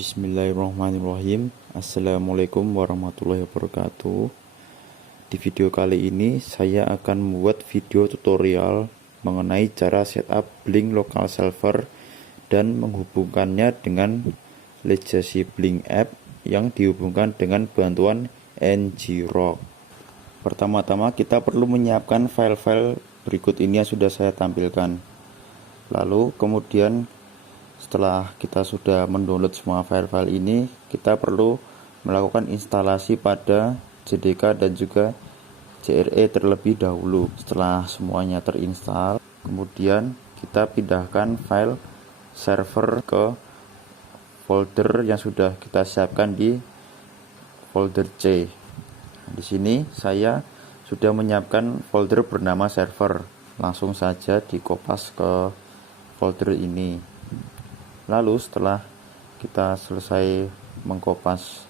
Bismillahirrahmanirrahim. Assalamualaikum warahmatullahi wabarakatuh. Di video kali ini saya akan membuat video tutorial mengenai cara setup Blink local server dan menghubungkannya dengan Legacy Blink app yang dihubungkan dengan bantuan ngrok. Pertama-tama kita perlu menyiapkan file-file berikut ini yang sudah saya tampilkan. Lalu kemudian setelah kita sudah mendownload semua file-file ini, kita perlu melakukan instalasi pada JDK dan juga JRE terlebih dahulu. Setelah semuanya terinstall, kemudian kita pindahkan file server ke folder yang sudah kita siapkan di folder C. Di sini saya sudah menyiapkan folder bernama server. Langsung saja dikopas ke folder ini. Lalu setelah kita selesai mengkopas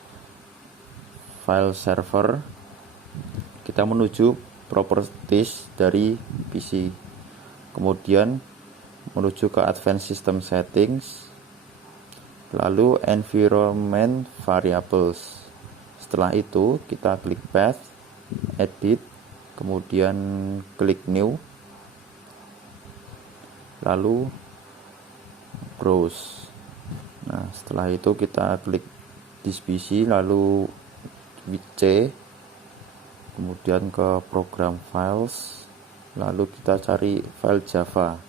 file server, kita menuju properties dari PC, kemudian menuju ke advanced system settings, lalu environment variables. Setelah itu kita klik path, edit, kemudian klik new, lalu browse. Nah, setelah itu kita klik this PC, lalu with C, kemudian ke program files, lalu kita cari file Java.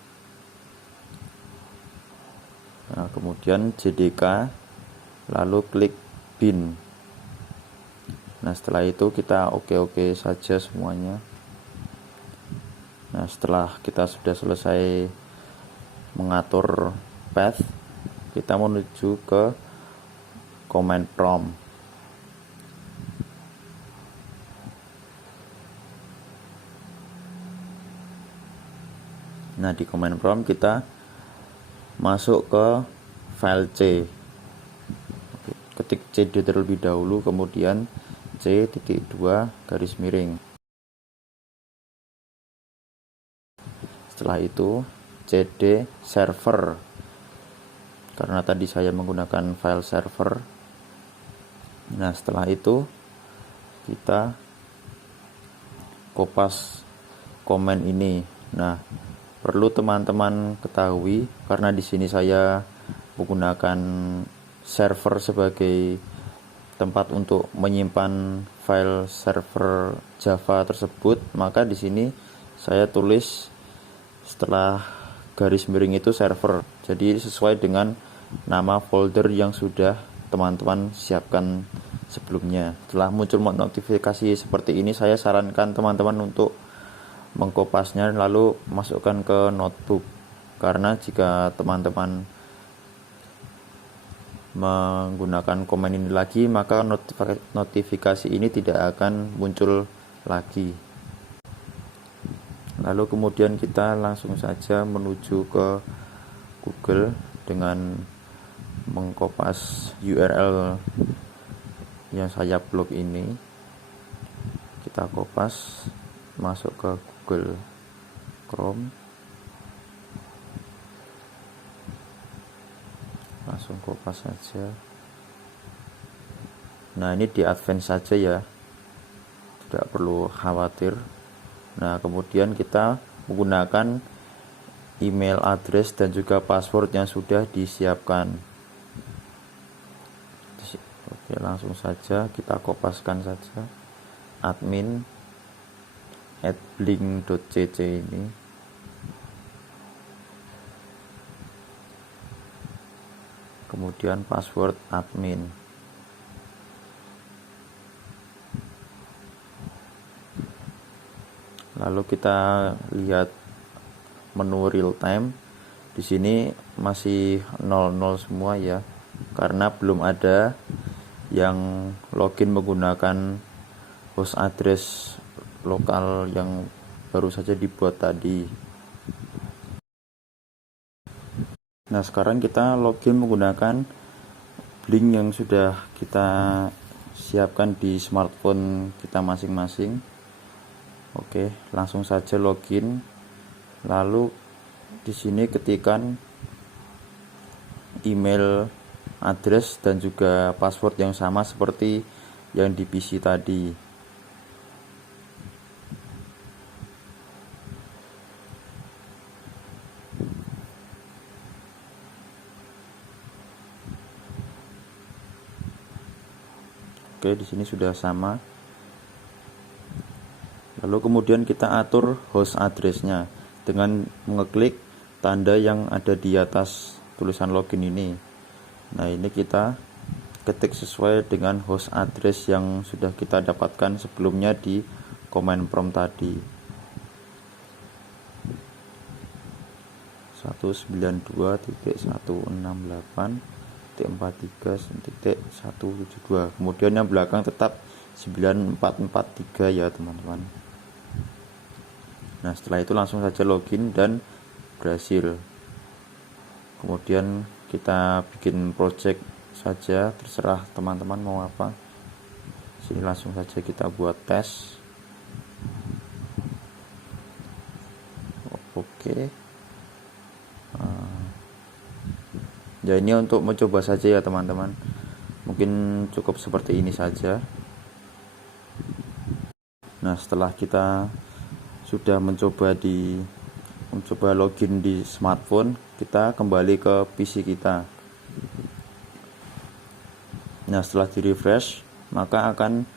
Nah, kemudian JDK, lalu klik bin. Nah, setelah itu kita oke saja semuanya. Nah, setelah kita sudah selesai mengatur path, kita menuju ke command prompt. Nah, di command prompt kita masuk ke file C. Ketik cd terlebih dahulu, kemudian c.2 garis miring. Setelah itu cd server, karena tadi saya menggunakan file server. Nah, setelah itu kita kopas komen ini. Nah, perlu teman-teman ketahui karena di sini saya menggunakan server sebagai tempat untuk menyimpan file server Java tersebut, maka di sini saya tulis setelah garis miring itu server. Jadi sesuai dengan nama folder yang sudah teman-teman siapkan sebelumnya. Setelah muncul notifikasi seperti ini, saya sarankan teman-teman untuk mengkopasnya lalu masukkan ke notebook, karena jika teman-teman menggunakan komen ini lagi, maka notifikasi ini tidak akan muncul lagi. Lalu kemudian kita langsung saja menuju ke Google dengan mengkopas URL yang saya blok ini. Kita kopas masuk ke Google Chrome, langsung kopas saja. Nah, ini di advance saja ya, tidak perlu khawatir. Nah, kemudian kita menggunakan email address dan juga password yang sudah disiapkan. Oke, langsung saja kita kopaskan saja admin@blink.cc ini. Kemudian password admin. Lalu kita lihat menu real time. Di sini masih 00 semua ya, karena belum ada yang login menggunakan host address lokal yang baru saja dibuat tadi. Nah, sekarang kita login menggunakan Blink yang sudah kita siapkan di smartphone kita masing-masing. Oke, langsung saja login. Lalu di sini ketikkan email address dan juga password yang sama seperti yang di PC tadi. Oke, di sini sudah sama. Lalu kemudian kita atur host address-nya dengan mengeklik tanda yang ada di atas tulisan login ini. Nah, ini kita ketik sesuai dengan host address yang sudah kita dapatkan sebelumnya di command prompt tadi. 192.168.43.172. Kemudian yang belakang tetap 9443 ya teman-teman. Nah, setelah itu langsung saja login dan berhasil. Kemudian kita bikin project saja, terserah teman-teman mau apa. Sini langsung saja kita buat tes. Oke. Ya, ini untuk mencoba saja ya teman-teman. Mungkin cukup seperti ini saja. Nah, setelah kita sudah mencoba login di smartphone, kita kembali ke PC kita. Nah, setelah di refresh, maka akan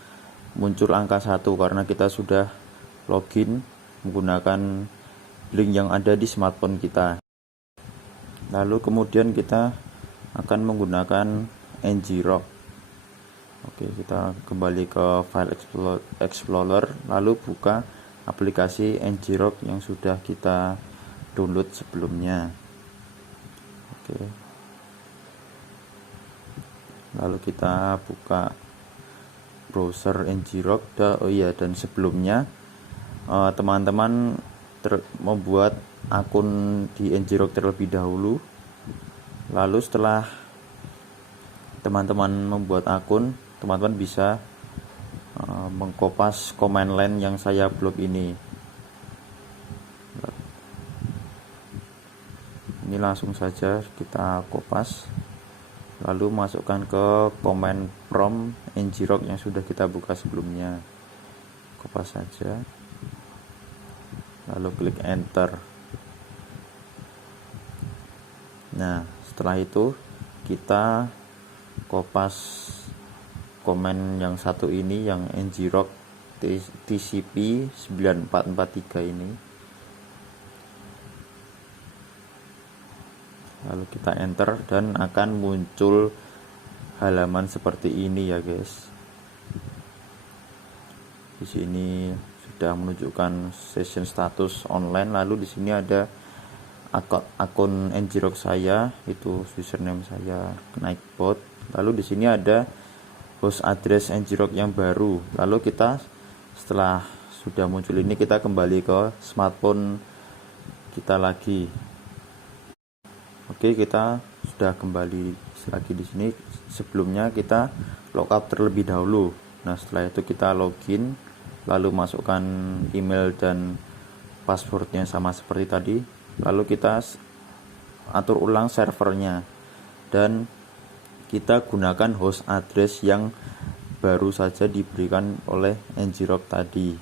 muncul angka 1 karena kita sudah login menggunakan link yang ada di smartphone kita. Lalu kemudian kita akan menggunakan ngrok. Oke, kita kembali ke file explorer, lalu buka aplikasi ngrok yang sudah kita download sebelumnya. Oke. Lalu kita buka browser ngrok. Dan sebelumnya teman-teman membuat akun di ngrok terlebih dahulu. Lalu setelah teman-teman membuat akun, teman-teman bisa mengkopas command line yang saya blok ini. Ini langsung saja kita kopas, lalu masukkan ke command prompt ngrok yang sudah kita buka sebelumnya. Kopas saja, lalu klik enter. Nah, setelah itu kita kopas komen yang satu ini, yang ngrok TCP 9443 ini. Lalu kita enter dan akan muncul halaman seperti ini ya guys. Di sini sudah menunjukkan session status online. Lalu di sini ada akun ngrok saya, itu username saya Nightbot. Lalu di sini ada host address ngrok yang baru. Lalu kita setelah sudah muncul ini, kita kembali ke smartphone kita lagi. Oke, kita sudah kembali lagi di sini. Sebelumnya kita logout terlebih dahulu. Nah, setelah itu kita login, lalu masukkan email dan passwordnya sama seperti tadi. Lalu kita atur ulang servernya dan kita gunakan host address yang baru saja diberikan oleh ngrok tadi.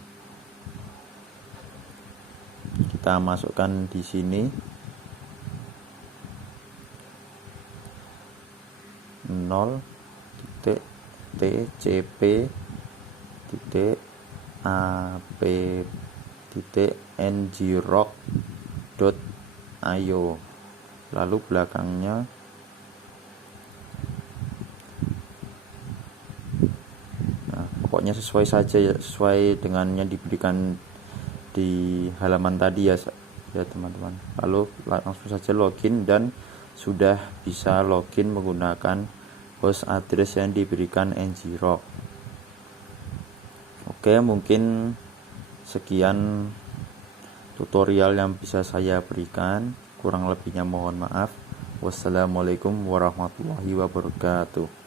Kita masukkan di sini 0.tcp.ap.ngrok.io, lalu belakangnya pokoknya sesuai saja ya, sesuai dengan yang diberikan di halaman tadi ya teman-teman. Lalu langsung saja login dan sudah bisa login menggunakan host address yang diberikan ngrok. Oke, mungkin sekian tutorial yang bisa saya berikan. Kurang lebihnya mohon maaf. Wassalamualaikum warahmatullahi wabarakatuh.